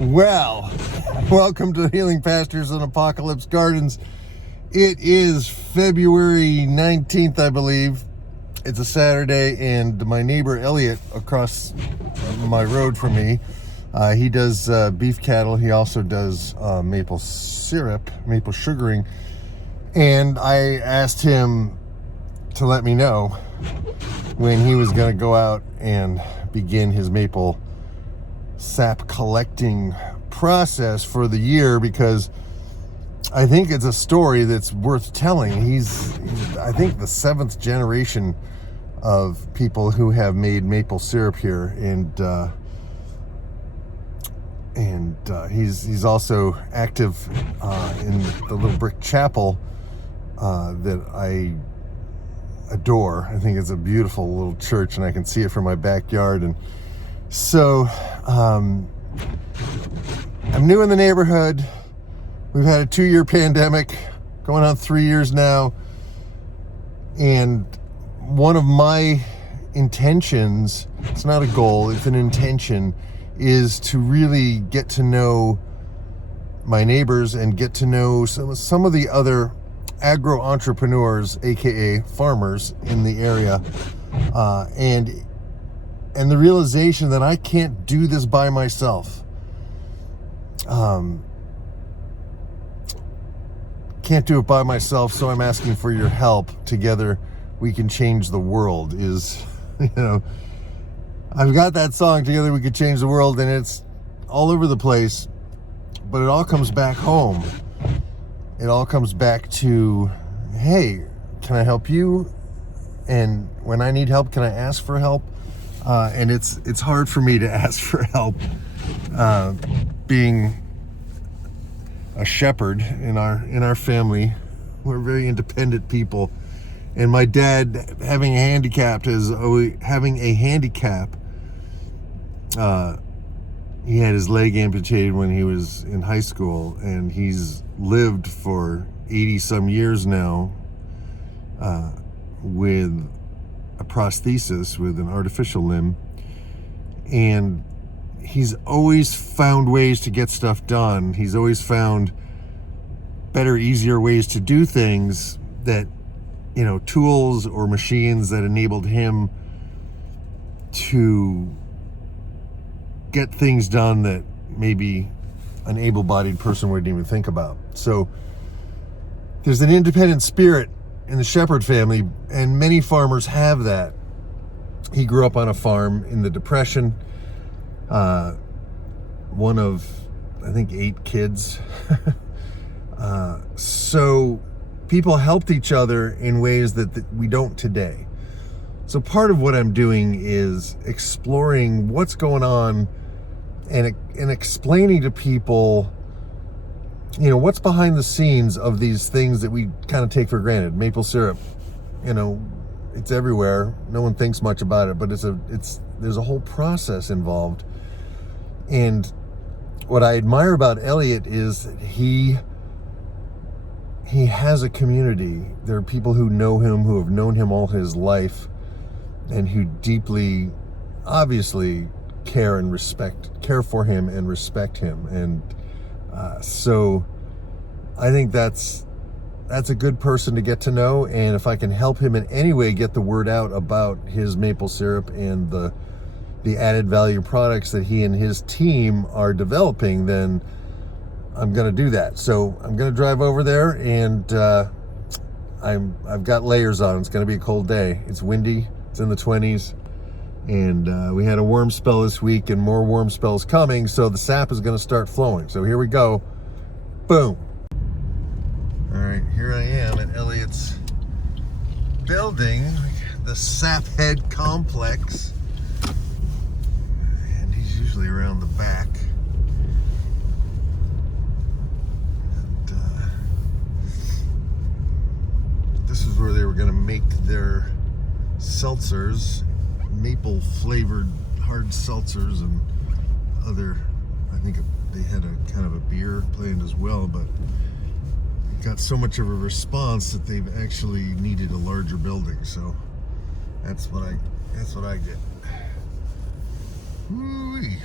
Well, welcome to Healing Pastures and Apocalypse Gardens. It is February 19th, I believe. It's a Saturday, and my neighbor Elliott across my road from me, he does beef cattle. He also does maple syrup, maple sugaring. And I asked him to let me know when he was going to go out and begin his maple sap collecting process for the year, because I think it's a story that's worth telling. He's I think the 7th generation of people who have made maple syrup here, and he's also active in the little brick chapel that I adore. I think it's a beautiful little church, and I can see it from my backyard. And so I'm new in the neighborhood. We've had a 2-year pandemic, going on 3 years now. And one of my intentions, it's not a goal, it's an intention, is to really get to know my neighbors and get to know some of the other agro-entrepreneurs, aka farmers in the area, and the realization that I can't do this by myself. Can't do it by myself, so I'm asking for your help. Together we can change the world is, I've got that song, Together We Could Change the World, and it's all over the place, but it all comes back home. It all comes back to, hey, can I help you? And when I need help, can I ask for help? And it's hard for me to ask for help, being a shepherd in our family. We're very independent people, and my dad, having a handicap, he had his leg amputated when he was in high school, and he's lived for 80 some years now with a prosthesis, with an artificial limb, and he's always found ways to get stuff done. He's always found better, easier ways to do things, that, tools or machines that enabled him to get things done that maybe an able-bodied person wouldn't even think about. So there's an independent spirit in the shepherd family, and many farmers have that. He grew up on a farm in the Depression, one of, I think, 8 kids. So people helped each other in ways that we don't today. So part of what I'm doing is exploring what's going on, and explaining to people, what's behind the scenes of these things that we kind of take for granted. Maple syrup, it's everywhere. No one thinks much about it, but there's a whole process involved. And what I admire about Elliott is that he has a community. There are people who know him, who have known him all his life, and who deeply, obviously, care for him and respect him. And so I think that's a good person to get to know. And if I can help him in any way get the word out about his maple syrup and the added value products that he and his team are developing, then I'm going to do that. So I'm going to drive over there, and I've got layers on. It's going to be a cold day. It's windy. It's in the 20s. And we had a warm spell this week, and more warm spells coming, so the sap is going to start flowing. So here we go. Boom. All right, here I am at Elliott's building, the Saphead complex. And he's usually around the back. And this is where they were going to make their seltzers, maple flavored hard seltzers, and other, I think they had a kind of a beer planned as well, but it got so much of a response that they've actually needed a larger building. So that's what I get. Woo-wee.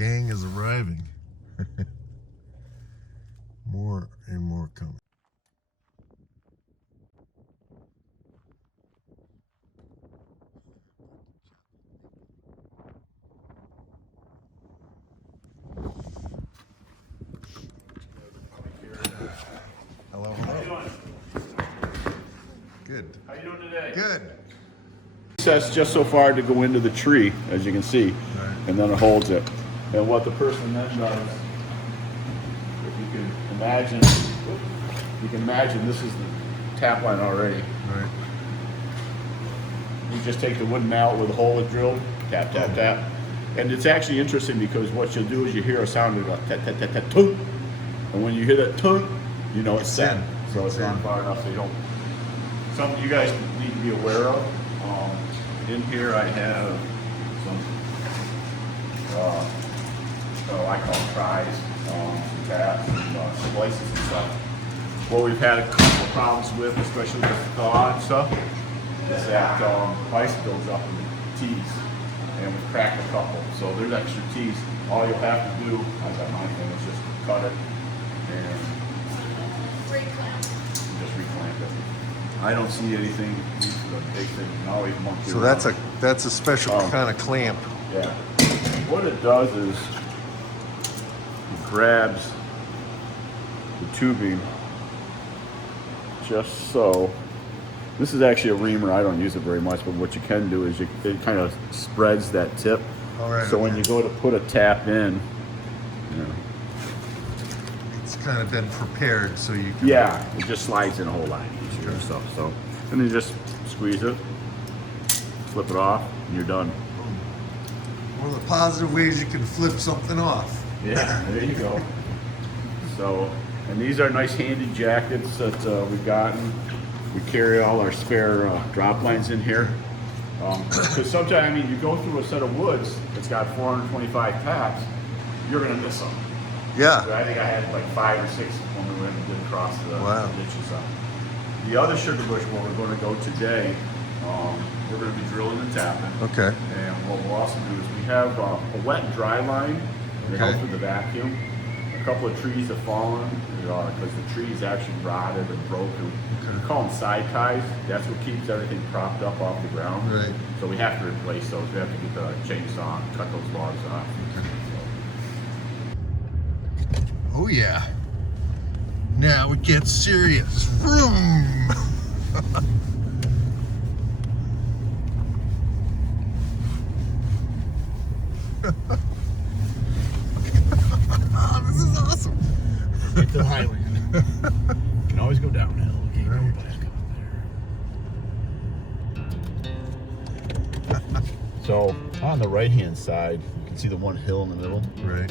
gang is arriving. More and more coming. Hello, hello. How you doing? Good. How you doing today? Good. Recess just so far to go into the tree, as you can see, Right. and then it holds it. And what the person then does, if you can imagine, this is the tap line already. Right. You just take the wooden mallet where the hole is drilled, tap, tap, tap. And it's actually interesting because what you'll do is you hear a sound of like tap, tap, tap, tap, tunk. And when you hear that tunk, you know it's set. in. So it's not far enough so you don't. Something you guys need to be aware of. In here I have some, I call them tries, taps, and splices and stuff. What we've had a couple of problems with, especially with thaw and stuff, is that ice builds up in the tees, and we've cracked a couple. So there's extra tees. All you'll have to do, I got my thing, is just cut it and just reclamp it. I don't see anything, these are a big thing, and I'll even monkey So around. that's a special kind of clamp. Yeah. What it does is it grabs the tubing just so. This is actually a reamer. I don't use it very much, but what you can do is it kind of spreads that tip. All right. So when you go to put a tap in, It's kind of been prepared so you can. yeah, it just slides in a whole lot easier and stuff. So, and then you just squeeze it, flip it off, and you're done. One of the positive ways you can flip something off. Yeah, there you go. So, and these are nice handy jackets that we've gotten. We carry all our spare drop lines in here. Because sometimes, I mean, you go through a set of woods that's got 425 taps, you're going to miss them. Yeah. So I think I had like 5 or 6 when we went and did across the ditches. The other sugar bush where we're going to go today, we're going to be drilling and tapping. Okay. And what we'll also do is we have a wet and dry line that goes through the vacuum. A couple of trees have fallen because the trees actually rotted and broken. We call them side ties. That's what keeps everything propped up off the ground. Right. So we have to replace those. We have to get the chainsaw and cut those logs off. Oh yeah. Now it gets serious. Vroom. Oh, this is awesome. Get to the highland. You can always go downhill. You can't go back up there. So on the right hand side, you can see the one hill in the middle. Right.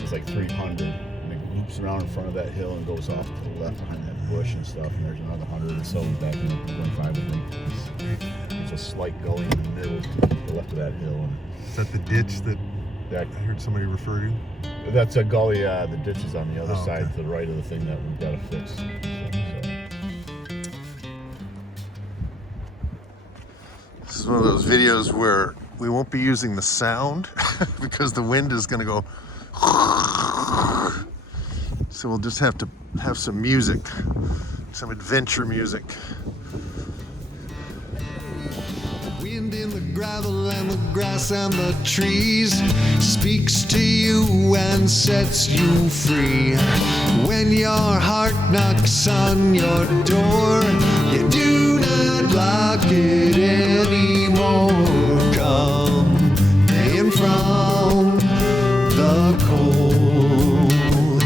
It's like 300. And it loops around in front of that hill and goes off to the left behind that bush and stuff. And there's another 100 or so back in 25, I think. There's a slight gully in the middle to the left of that hill. Is that the ditch that I heard somebody refer to? That's a gully. The ditch is on the other side okay. to the right of the thing that we've got to fix. So. This is one of those videos where we won't be using the sound because the wind is going to go. So we'll just have to have some music, some adventure music. Wind in the gravel and the grass and the trees speaks to you and sets you free. When your heart knocks on your door, you do not lock it anymore. Come in from the cold.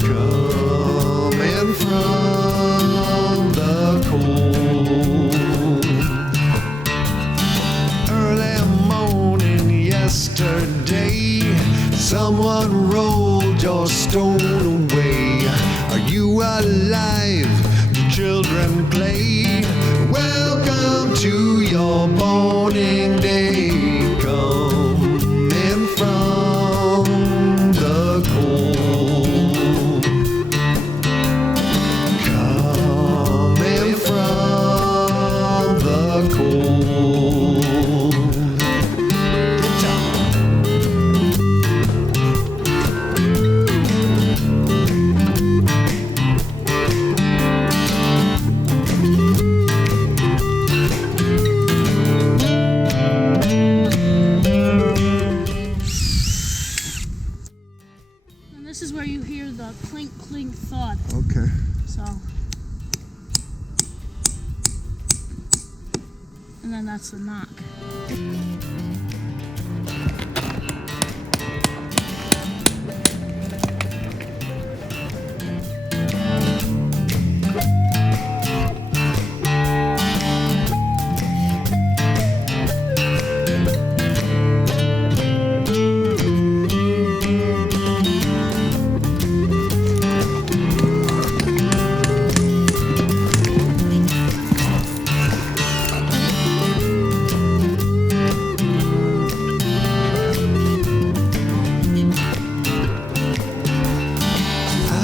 Come in from the cold. Early morning yesterday, someone rolled your stone away. Are you alive? Children play. Welcome to your morning day. Come in from the cold. Come in from the cold. Get down. And then that's the knock.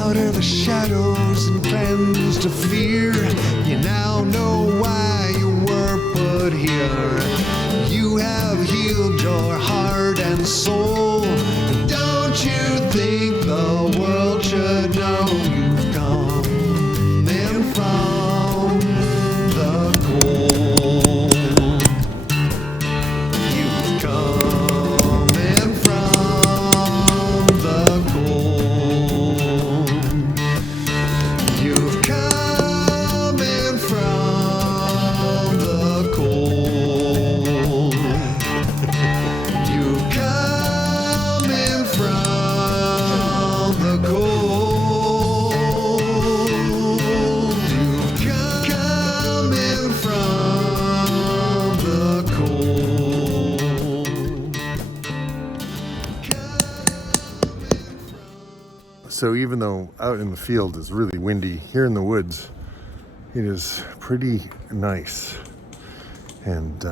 Out of the shadows and cleanse to fear, you now know why you were put here. You have healed your heart and soul. Don't you think the world should know you've come in from the cold? You've come in from the cold. You've come in from the cold. You've come in from the cold. You've come in from the cold. So even though out in the field is really windy, here in the woods it is pretty nice. And you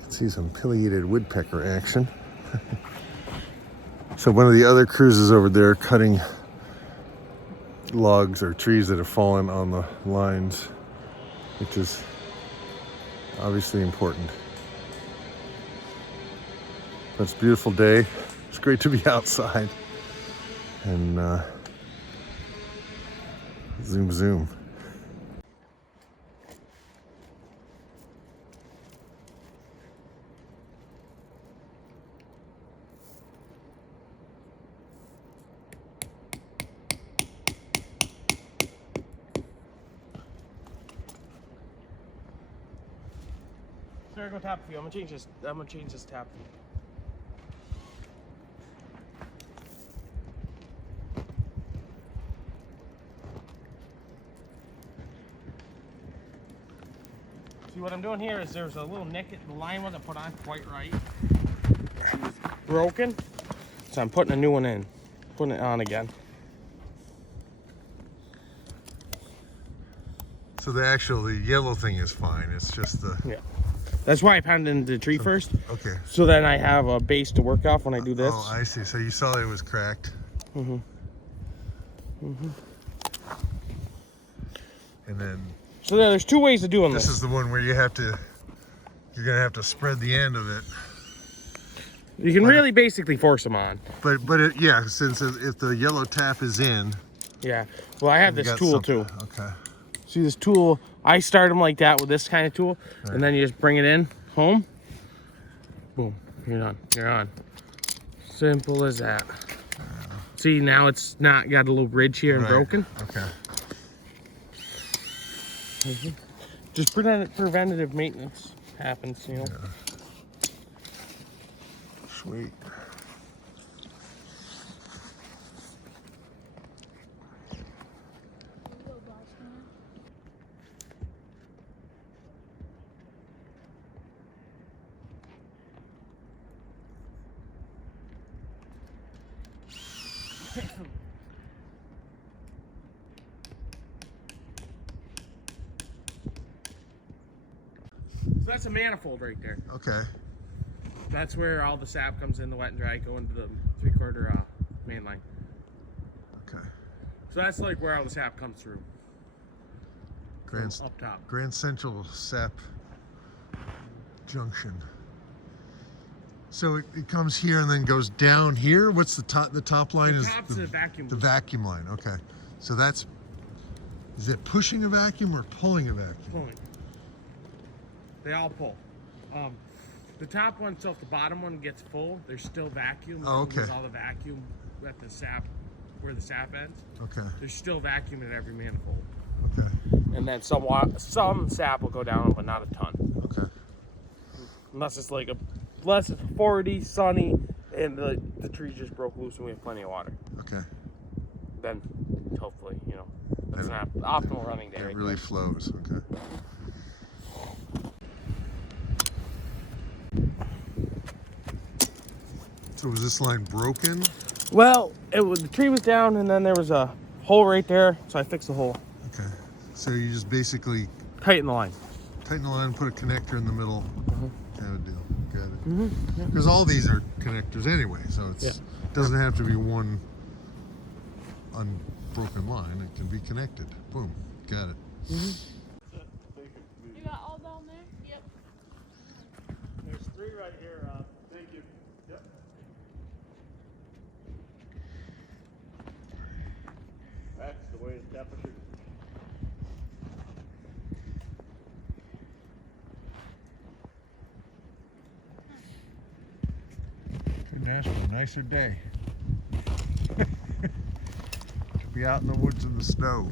can see some pileated woodpecker action. So one of the other crews is over there cutting logs or trees that have fallen on the lines, which is obviously important. But it's a beautiful day. It's great to be outside. And zoom, zoom. Sorry, go tap view. I'm gonna change this tap view. See what I'm doing here is there's a little nick in the line wasn't put on quite right. It was broken. So I'm putting a new one in. Putting it on again. So the yellow thing is fine. It's just the... Yeah. That's why I pounded into the tree first. Okay. So then I have a base to work off when I do this. Oh, I see. So you saw it was cracked. Mm-hmm. Mm-hmm. And then... So there's two ways of doing this. This is the one where you're gonna have to spread the end of it. You can really basically force them on. But yeah, since if the yellow tap is in. Yeah. Well, I have this tool too. Okay. See this tool? I start them like that with this kind of tool, right. And then you just bring it in home. Boom. You're done. You're on. Simple as that. See, now it's not got a little ridge here and broken. Okay. Mm-hmm. Just preventative maintenance happens, you know. Yeah. Sweet. So that's a manifold right there. Okay. That's where all the sap comes in, the wet and dry, go into the 3/4 main line. Okay. So that's like where all the sap comes through. Up top. Grand Central Sap Junction. So it comes here and then goes down here. What's the top? The top line is the vacuum. The vacuum line. Okay. So is it pushing a vacuum or pulling a vacuum? Pulling. They all pull. The top one, so if the bottom one gets full, there's still vacuum. Oh, okay. There's all the vacuum at the sap, where the sap ends. Okay. There's still vacuum in every manifold. Okay. And then some sap will go down, but not a ton. Okay. Unless it's like unless it's 40, sunny, and the trees just broke loose and we have plenty of water. Okay. Then hopefully, you know, that's an optimal running day. It Right really there. flows. Okay. So was this line broken? Well, the tree was down, and then there was a hole right there, so I fixed the hole. Okay. So you just basically Tighten the line. tighten the line, put a connector in the middle, kind of deal. Got it. Mm-hmm. Yeah. Because all these are connectors anyway, so it doesn't have to be one unbroken line. It can be connected. Boom. Got it. Mm-hmm. You got all down there? Yep. There's 3 right here, Rob. Thank you. Yep. That's the way it's temperature. Couldn't ask for a nicer day. To be out in the woods in the snow.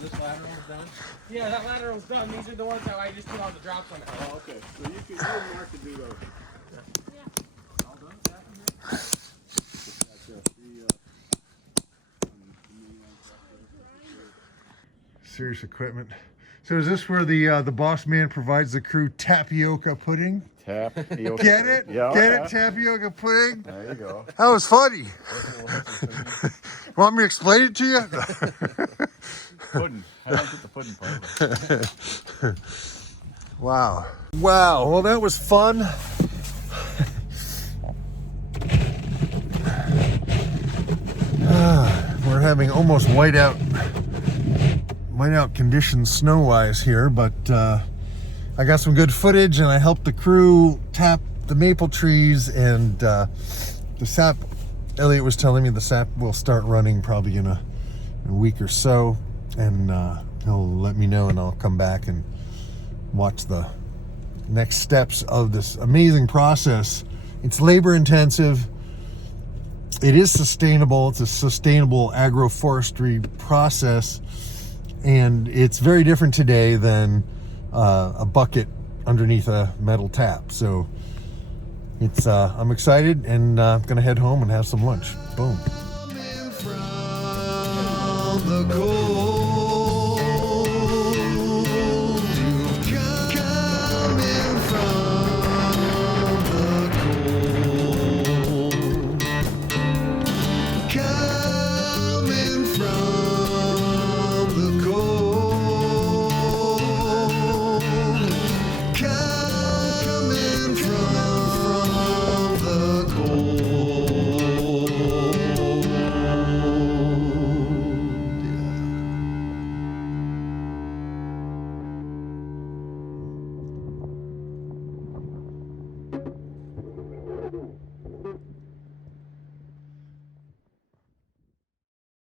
This lateral is done? Yeah, that lateral's done. These are the ones that I just put on the drops on it. Oh, okay. So you and Mark can do those. Yeah. Serious equipment. So is this where the boss man provides the crew tapioca pudding? Tapioca. Get it? Yeah. Get it? Tapioca pudding? There you go. That was funny. Want me to explain it to you? Pudding. I don't get the pudding part. Wow. Wow. Well, that was fun. We're having almost whiteout conditions snow-wise here, but I got some good footage, and I helped the crew tap the maple trees, and the sap. Elliott was telling me the sap will start running probably in a week or so, and he'll let me know, and I'll come back and watch the next steps of this amazing process. It's labor intensive. It is sustainable. It's a sustainable agroforestry process, and it's very different today than a bucket underneath a metal tap. So it's I'm excited, and I'm gonna head home and have some lunch. Boom. Coming from the cold.